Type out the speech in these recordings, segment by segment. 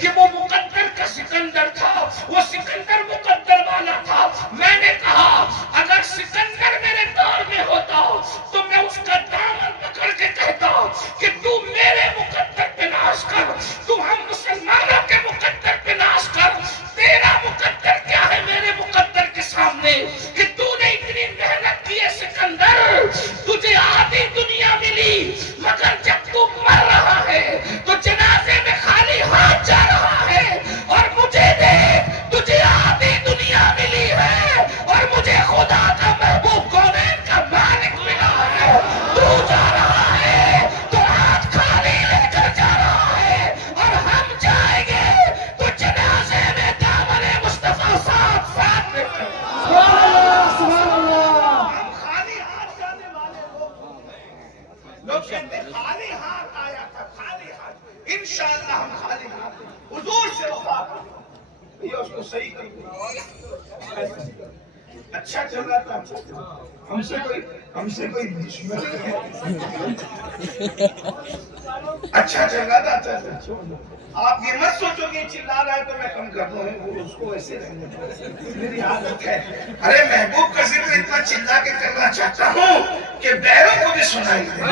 کہ وہ مقدر کا سکندر تھا، وہ سکندر مقدر والا تھا. میں نے کہا اگر سکندر میرے دور میں ہوتا تو میں اس کا دامن پکڑ کے کہتا کہ تو میرے مقدر پہ ناز کر، تو ہم مسلمانوں کے مقدر پہ ناز کر. تیرا مقدر کیا ہے میرے مقدر کے سامنے کہ تو نے اتنی محنت کی ہے سکندر، تجھے آدھی دنیا ملی مگر جب تو مر رہا ہے تو جنازے میں خالی ہاتھ جا رہا ہے، اور مجھے دیکھ تجھے آدھی دنیا ملی ہے اور مجھے خدا کا محبوب کونین کا مالک ملا ہے. تو جا رہا ہے تو ہاتھ خالی لے کر جا رہا ہے، اور ہم جائیں گے تو جنازے میں دامن مصطفیٰ ساتھ ساتھ لے کر. ہم خالی ہاتھ جانے والے لوگ کہتے ہیں خالی ہاتھ آیا تھا، خالی ہاتھ. انشاءاللہ ہم خالی ہاتھ حضور سے وفا کریں. یہ اس کو صحیح کر دیں. اچھا چل رہا تھا، ہم سے کوئی دشمن ہے. اچھا چل رہا تھا. اچھا آپ یہ مت سوچو کہ چلا رہا ہے تو میں کم کر دوں، اس کو ایسے رہنے دو، میری عادت ہے. ارے محبوب کا ذکر اتنا چلا کے کرنا چاہتا ہوں کہ بیروں کو بھی سنائی دے.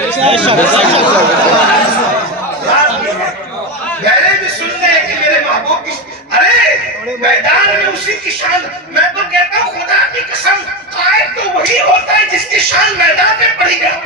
بیرے بھی سنتے ہیں کہ میرے محبوب کی. ارے میدان میں اسی کی شان. میں تو کہتا ہوں خدا کی قسم قائد تو وہی ہوتا ہے جس کی شان میدان میں پڑی جائے.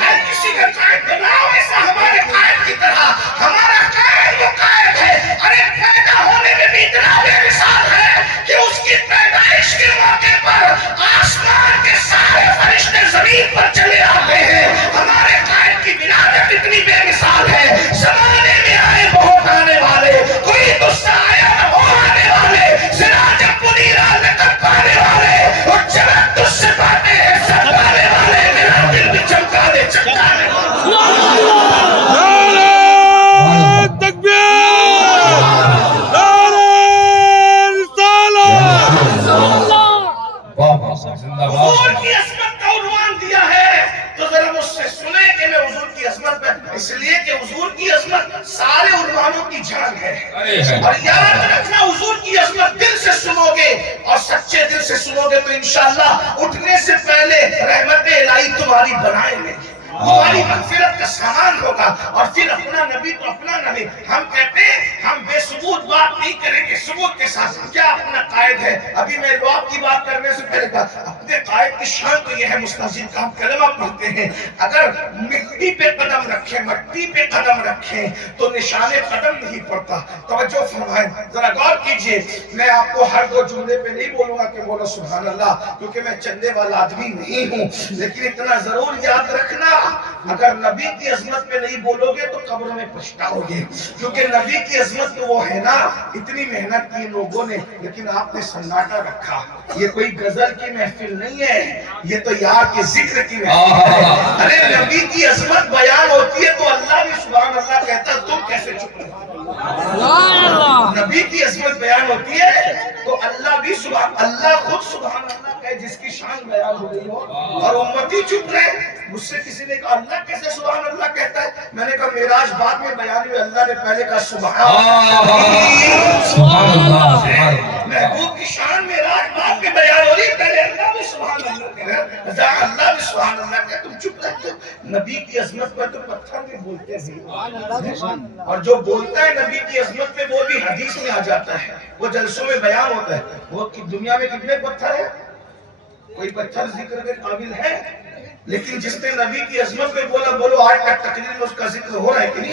ہر کسی کا قائد بناؤ ایسا ہمارے قائد کی طرح. ہمارا قائد وہ قائد ہے. ارے پیدا ہونے میں بھی اتنا بے مثال ہے کہ اس کی پیدائش کے موقع پر آسمان کے سارے فرشتے زمین پر چلے آتے ہیں. ہمارے قائد کی ولادت اتنی بے مثال ہے. زمانے میں آئے بہت آنے والے، کوئی دوسرا آیا نہ ہو آنے والے، سراج منیرہ لقب پانے والے، اور چمک تجھ سے پاتے ہیں سب پانے والے. میرا دل بھی چمکا دے چمکانے والے. حضور کی عظمت کا عنوان دیا ہے تو ذرا مجھ سے سنیں کہ میں حضور کی عظمت پہ، اس لیے کہ حضور کی عظمت سارے عنوانوں کی جان ہے. اور یاد رکھنا حضور کی عظمت دل سے سنو گے اور سچے دل سے سنو گے تو انشاءاللہ اٹھنے سے پہلے رحمت الہی تمہاری بنائیں گے، تمہاری مغفرت کا سامان ہوگا. اور پھر اپنا نبی تو اپنا نبی. ہم کہتے ہیں ہم بے ثبوت بات نہیں کریں گے، ثبوت کے ساتھ. کیا اپنا قائد ہے؟ ابھی میں لوگ کی بات کرنے سے پہلے کہا اپنے قائد کی شان تو یہ ہے مستعجل کا ہم کلمہ پڑھتے ہیں. اگر مٹی پہ قدم رکھیں، مٹی پہ قدم رکھیں تو نشان قدم نہیں پڑتا. توجہ فرمائیں، ذرا غور کیجئے. میں آپ کو ہر دو جملے پہ نہیں بولوں گا کہ بولو سبحان اللہ، کیونکہ میں چندے والا آدمی نہیں ہوں. لیکن اتنا ضرور یاد رکھنا اگر نبی کی عظمت پہ نہیں بولو گے تو قبروں میں پچھتاؤ گے. کیونکہ نبی کی عظمت تو وہ ہے نا، اتنی محنت کی لوگوں نے لیکن آپ نے سناٹا رکھا. یہ کوئی غزل کی محفل نہیں ہے، یہ تو یار کے ذکر کی محفل ہے. ارے نبی کی عظمت بیان ہوتی ہے تو اللہ بھی سبحان اللہ کہتا ہے، تم کیسے چپ رہے؟ نبی کی عظمت بیان ہوتی ہے تو اللہ بھی سبحان اللہ خود سبحان اللہ کہے جس کی شان بیان ہو رہی ہو، اور امتی چپ رہے. مجھ سے کسی نے کہا اللہ کیسے سبحان اللہ کہتا ہے؟ میں نے کہا معراج بعد میں بیان ہوئی، اللہ نے پہلے کہا سبحان اللہ. محبوب کی شان معراج بعد میں بیان ہو رہی ہے، پہلے اللہ بھی سبحان اللہ کہہ رہا ہے. اللہ بھی سبحان اللہ کہہ، تم چپ رہتے ہو. نبی کی عظمت پر تو پتھر بھی بولتے ہیں، اور جو بولتا ہے نبی کی عظمت پہ وہ بھی حدیث میں آ جاتا ہے، وہ جلسوں میں بیان ہوتا ہے. وہ دنیا میں کتنے پتھر ہیں؟ کوئی پتھر ذکر کے قابل ہے؟ لیکن جس نے نبی کی عظمت پہ بولا، بولو آج تک تقریر میں اس کا ذکر ہو رہا ہے کہ نہیں؟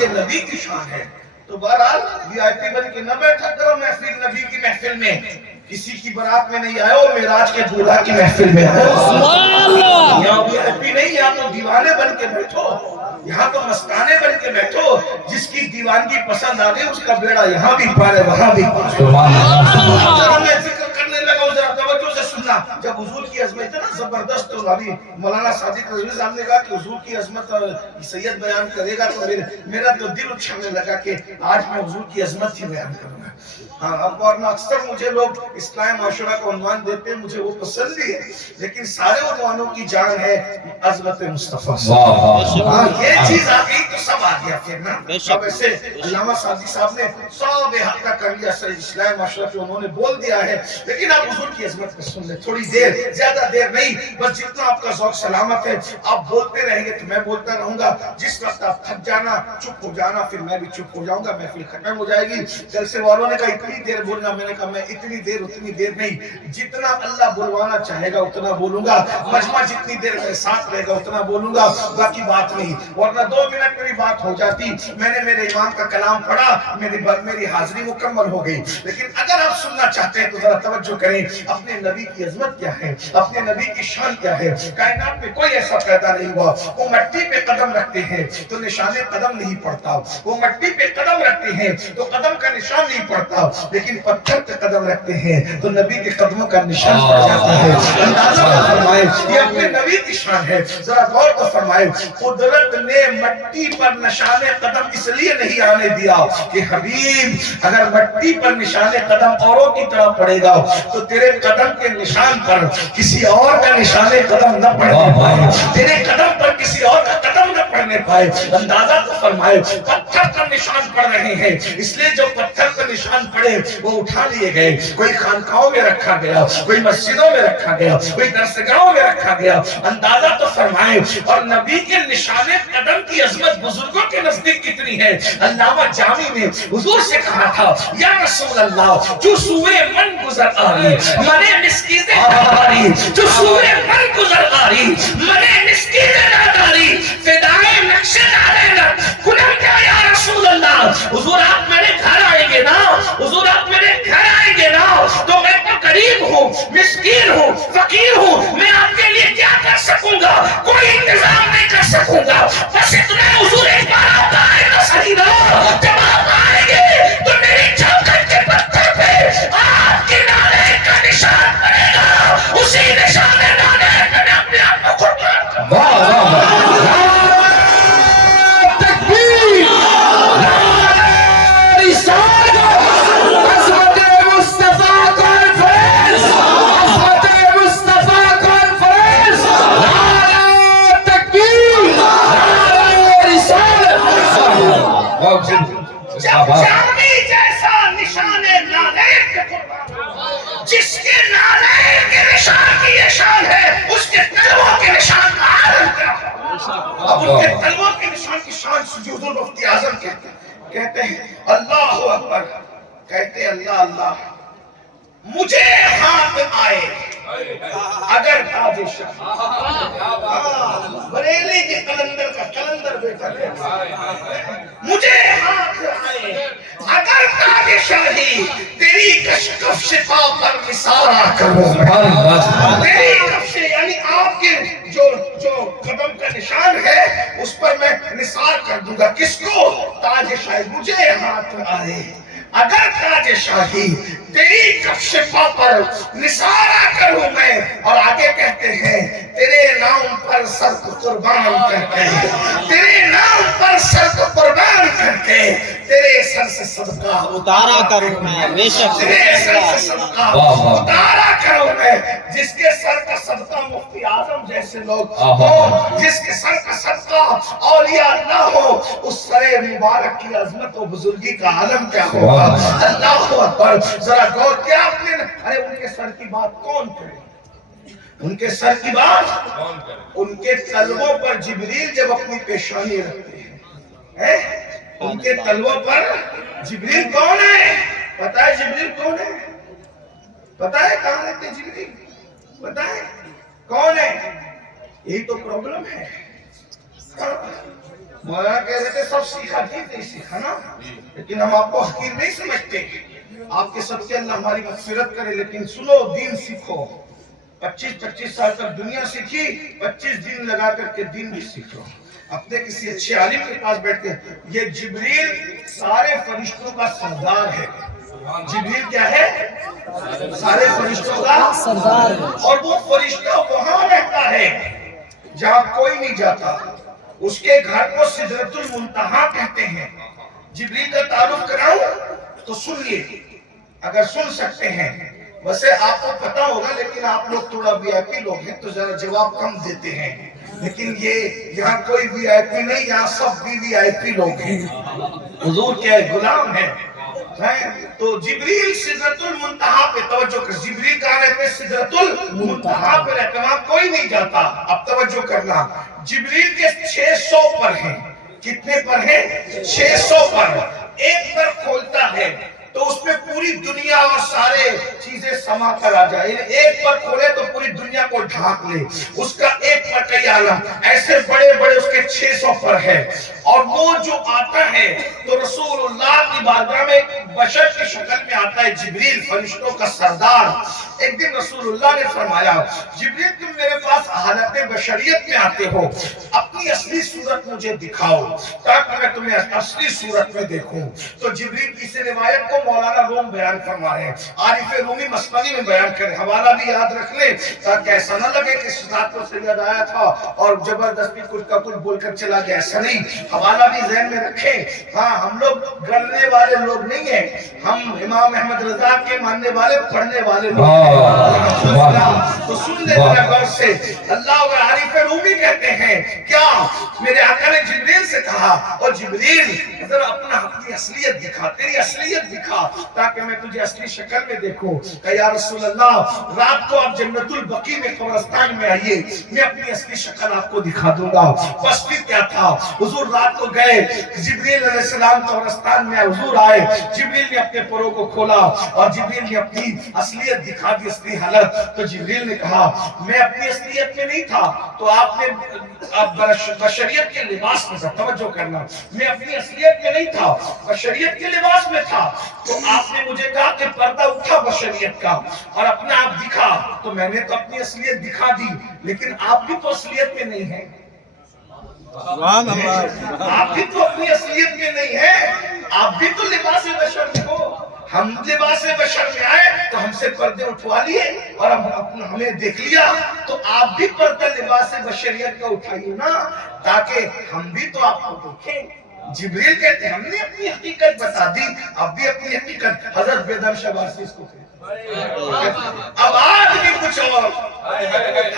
یہ نبی کی شان ہے. تو بہرحال وی آئی پی بن کے نہ بیٹھا کرو محفل نبی کی محفل میں. کسی کی برات میں نہیں آئے ہو، معراج کے دولہا کی محفل میں آئے ہو. یہاں وی آئی پی نہیں، یہاں تو دیوانے بن کے بیٹھو، یہاں تو مستانے بن کے بیٹھو. جس کی دیوانگی پسند آ گئی اس کا بیڑا یہاں بھی پار ہے وہاں بھی پار ہے. ذرا میں ذکر کرنے لگا ہوں، ذرا توجہ سے سنو. سننا، جب حضور کی عظمت اتنا زبردست تو ابھی مولانا صادق رضوی صاحب نے کہا کہ حضور کی عظمت سید بیان کرے گا تو میرا تو دل اچھلنے لگا کہ آج میں حضور کی عظمت ہی بیان کروں گا. اب ورنہ اکثر مجھے لوگ اسلام عاشورہ کا عنوان دیتے ہیں، مجھے وہ پسند بھی ہے، لیکن سارے عنوانوں کی جان ہے عظمت مصطفیٰ. یہ چیز آ گئی تو سب آ گیا پھر نا. اب ایسے علامہ صادق صاحب نے سب احاطہ کر لیا اسلام عاشورہ جو انہوں نے بول دیا ہے، لیکن آپ حضور کی عظمت کو سن لیں تھوڑی دیر، زیادہ دیر نہیں، بس جتنا آپ کا ذوق سلامت ہے آپ بولتے رہیں گے تو میں بولتا رہوں گا. جس وقت آپ تھک جانا، چپ ہو جانا، پھر میں بھی چپ ہو جاؤں گا، محفل ختم ہو جائے گی. جلسے والوں نے کہا اتنی دیر بولنا، میں نے کہا میں اتنی دیر نہیں، جتنا اللہ بلوانا چاہے گا اتنا بولوں گا. مجمع جتنی دیر میرے ساتھ رہے گا اتنا بولوں گا، باقی بات نہیں. ورنہ 2 منٹ میری بات ہو جاتی، میں نے میرے امام کا کلام پڑھا، میری حاضری مکمل ہو گئی. لیکن اگر آپ سننا چاہتے ہیں تو ذرا توجہ کریں، اپنے نبی کی عظمت کیا ہے، اپنے نبی کی شان کیا ہے. کائنات میں کوئی ایسا پیدا نہیں ہوا. وہ مٹی پہ قدم رکھتے ہیں تو نشان قدم نہیں پڑتا، وہ مٹی پہ قدم رکھتے ہیں تو قدم کا نشان نہیں پڑتا، لیکن پتھر پہ قدم رکھتے ہیں تو نبی کے قدموں کا نشان پڑ جاتا ہے. اندازہ فرمائے یہ اپنے نبی کی شان ہے. ذرا غور تو فرمائے، قدرت نے مٹی پر نشان قدم اس لیے نہیں آنے دیا کہ حبیب اگر مٹی پر نشان قدم اوروں کی طرح پڑے گا تو تیرے قدم کے نشان پر کسی اور کا نشان قدم نہ پڑنے پائے، تیرے قدم پر کسی اور کا قدم نہ پڑنے پائے. اندازہ تو فرمائے پتھر پر نشان پڑ رہے ہیں، اس لیے جو پتھر پر نشان پڑے وہ اٹھا لیے گئے. کوئی خانقاہوں میں رکھا گیا، کوئی مسجدوں میں رکھا گیا، کوئی درسگاہوں میں رکھا گیا. اندازہ تو فرمائے. اور نبی کے نشان قدم کی عظمت بزرگوں کے نزدیک کتنی ہے. علامہ جامی نے حضور سے کہا تھا یا رسول اللہ جو سوئے من گزر آری منے مسکیز ناداری، جو سوئے من گزر آری منے مسکیز ناداری، فدائے نقش نارے کنم کیا یا رسول اللہ. حضور آپ میرے گھر آئیں گے نا، حضور آپ میرے گھر آئیں گے نا تو میں تو غریب ہوں، مسکین ہوں، فقیر ہوں، میں آپ کے لیے کیا کر سکوں گا؟ کوئی انتظام نہیں کر سکوں گا. بس اتنا حضور ایک بار آپ آئے نا صحیح نا، جب آپ آئیں گے تو میری چوکھٹ کے پتھر پہ آپ کے نعرے کا نشان پڑے گا. اسی نشان نعرے میں نے اپنے آپ کو قربان کر جامی جیسا نشان نالین کے قربان، جس کے نالین کے نشان کی یہ شان ہے، اس کے تلووں کے نشان کا عالم کیا ہے. اب ان کے تلووں کے نشان کی شان سجود المفتی اعظم کہتے ہیں اللہ اکبر، کہتے ہیں اللہ اللہ مجھے ہاتھ آئے اگر تاج شاہ. بریلی کے کلندر کا کلندر بیٹا مجھے ہاتھ آئے اگر تاج شاہی تیری کشکف شفا پر نثارا کروں. تیری کفش یعنی آپ کے جو قدم کا نشان ہے اس پر میں نثار کر دوں گا. کس کو؟ تاج شاہی. مجھے ہاتھ آئے اگر تاج شاہی تیری کفش پا پر نثارا کروں میں. اور آگے کہتے ہیں تیرے نام پر سر کو قربان کرتے ہیں، تیرے نام پر سر کو قربان کرتے، تیرے سر سے صدقہ اتارا کروں میں. بے شک تیرے سر سے صدقہ اتارا کروں میں. جس کے سر کا صدقہ مفتی اعظم جیسے لوگ ہوں، جس کے سر کا صدقہ اولیاء اللہ ہو، اس سر مبارک کی عظمت و بزرگی کا عالم کیا ہوگا. اللہ اکبر. ذرا غور کیا آپ نے. ارے ان کے سر کی بات کون کرے، ان کے سر کی بات ان کے تلووں پر جبریل جب اپنی پیشانی رکھتے ہیں، ان کے تلووں پر جبریل کون ہے؟ پتہ ہے جبریل کون ہے؟ پتہ ہے کہاں رہتے جبریل؟ پتہ ہے کون ہے؟ یہی تو پرابلم ہے. مولانا کہہ رہے تھے سب سیکھا تھی نہیں سیکھا نا، لیکن ہم آپ کو حقیر نہیں سمجھتے. آپ کے سب کے اللہ ہماری مغفرت کرے، لیکن سنو دین سیکھو. 25 سال تک دنیا سیکھی، 25 دن لگا کر کے دین بھی سیکھو. اپنے کسی اچھے عالم کے پاس بیٹھتے ہیں. یہ جبریل سارے فرشتوں کا سردار ہے. جبریل کیا ہے؟ سارے فرشتوں کا سردار، اور وہ فرشتہ وہاں رہتا ہے جہاں کوئی نہیں جاتا، اس کے گھر کو سدرۃ المنتہا کہتے ہیں۔ جبریل کا تعارف کراؤں تو سنیے، اگر سن سکتے ہیں۔ ویسے آپ کو پتا ہوگا لیکن آپ لوگ تھوڑا وی آئی پی لوگ ہیں تو ذرا جواب کم دیتے ہیں، لیکن یہ یہاں کوئی وی آئی پی نہیں، یہاں سب بھی وی آئی پی لوگ ہیں، حضور کے غلام ہیں۔ تو جبریل سدرۃ المنتہا پہ توجہ کر، جبریل کہاں رہتے ہیں؟ سدرۃ المنتہا پہ رہتے ہیں، وہاں کوئی نہیں جاتا۔ اب توجہ کرنا، جبریل کے 600 پر ہیں، کتنے پر ہیں؟ 600 پر۔ ایک پر کھولتا ہے تو اس میں پوری دنیا اور سارے چیزیں سما کر آ جائے، ایک پر کھولے تو پوری دنیا کو ڈھانک لے، اس کا ایک پر کئی عالم، ایسے بڑے بڑے اس کے 600 پر ہے۔ اور وہ جو آتا ہے تو رسول اللہ کی بارگاہ میں بشر کی شکل میں آتا ہے، جبریل فرشتوں کا سردار۔ ایک دن رسول اللہ نے فرمایا، جبریل تم میرے پاس حالت بشریت میں آتے ہو، اپنی اصلی صورت مجھے دکھاؤ تاکہ میں تمہیں اصلی صورت میں دیکھوں۔ تو جبریل کی اس روایت کو مولانا روم بیان فرما رہے ہیں، عارف رومی مسئلہ میں بیان کریں، حوالہ بھی یاد رکھ لیں تاکہ ایسا نہ لگے کہ ساتھ کو سید آیا تھا اور زبردستی کچھ کا کچھ بول کر چلا گیا، ایسا نہیں، حوالہ بھی ذہن میں رکھیں۔ ہاں ہم لوگ گڑنے والے لوگ نہیں ہیں، ہم امام احمد رضا کے ماننے والے پڑھنے والے لوگ ہیں۔ تو سن لے ذرا غور سے، اللہ و عارف رومی کہتے ہیں کیا میرے آقا نے جبریل سے کہا، اور جبریل ذرا اپنی اصلیت دکھا، تیری اصلیت دکھا تاکہ میں تجھے اصلی شکل میں دیکھوں۔ کہ یا رسول اللہ رات کو آپ جنت البقیع میں قبرستان میں آئیے، میں اپنی اصلی شکل آپ کو دکھا دوں گا۔ بس پھر کیا تھا، حضور رات کو گئے، جبریل علیہ السلام قبرستان میں حضور آئے، جبریل نے اپنے پروں کو کھولا اور جبریل نے اپنی اصلیت دکھا دی، اصلی حالت۔ تو جبریل نے کہا میں اپنی اصلیت میں نہیں تھا تو آپ نے بشریت کے لباس میں تھا، توجہ کرنا، میں اپنی اصلیت میں نہیں تھا، بشریت کے لباس میں تھا، تو آپ نے مجھے کہا کہ پردہ اٹھا بشریت کا اور اپنا آپ دکھا، تو میں نے تو اپنی اصلیت دکھا دی، لیکن آپ بھی تو اصلیت میں نہیں ہیں، آپ بھی تو اپنی اصلیت میں نہیں ہیں، آپ بھی تو لباس بشر میں ہو۔ ہم لباس بشر میں آئے تو ہم سے پردے اٹھوا لیے اور ہمیں دیکھ لیا، تو آپ بھی پردہ لباس بشریت کا اٹھائیے نا تاکہ ہم بھی تو آپ کو دیکھیں۔ جبریل کہتے ہیں ہم نے اپنی حقیقت بتا دی، اب بھی اپنی حقیقت، حضرت بیدر شباسی اس کو کہتے ہیں اب آدمی کچھ اور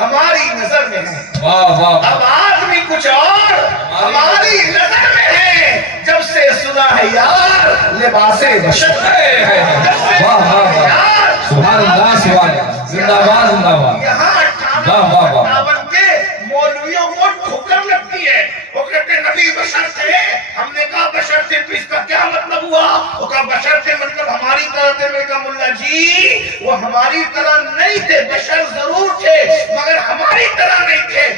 ہماری نظر میں ہے، اب آدمی کچھ اور ہماری نظر میں ہے، جب سے سنا ہے یار لباس بشر ہے، سبحان اللہ سبحان اللہ، زندہ باد زندہ باد۔ یہاں 58 کے مولویوں کو ٹھوکر لگتی ہے، وہ کہتے ہیں نبی بشر تھے، ہم نے کہا بشر تھے تو اس کا کیا مطلب ہوا؟ وہ کہا بشر تھے مطلب ہماری طرح تھے۔ میں کہا ملا جی وہ ہماری طرح نہیں تھے، بشر ضرور تھے مگر ہماری طرح نہیں تھے،